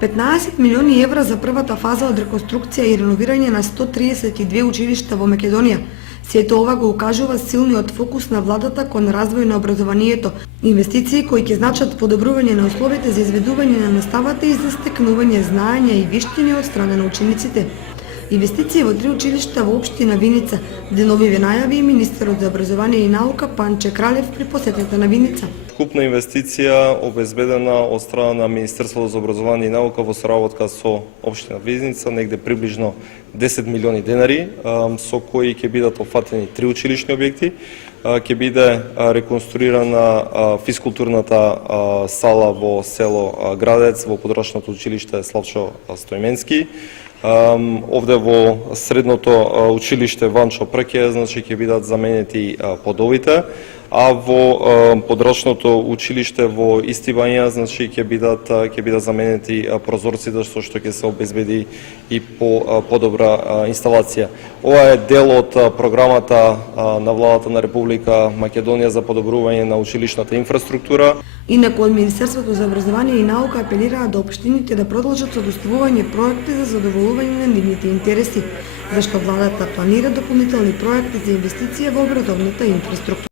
15 милиони евра за првата фаза од реконструкција и реновирање на 132 училишта во Македонија. Сето ова го укажува силниот фокус на владата кон развој на образованието, инвестиции кои ќе значат подобрување на условите за изведување на наставата и за стекнување знаења и вештини од страна на учениците. Инвестиции во 3 училишта во општина Виница, деновиве најави и министерот за образование и наука Панче Кралев при посетата на Виница. Купна инвестиција обезбедена од страна на Министерството за образование и наука во соработка со општина Виница, негде приближно 10 милиони денари, со кои ќе бидат опфатени 3 училишни објекти, ќе биде реконструирана физкултурната сала во село Градец, во подрачното училиште Славчо Стојменски. Овде во средното училиште Ванчо Прке, значи ќе бидат заменети подовите, а во подрачното училиште во Исти Бања, значи ќе бидат заменети прозорците, што ќе се обезбеди и подобра инсталација. Ова е дел од програмата на владата на Република Македонија за подобрување на училишната инфраструктура. Инаку од Министерството за образование и наука апелираат до општините да продолжат со доставување проекти за задоволување на нивните интереси, зашто владата планира дополнителни проекти за инвестиција во образовната инфраструктура.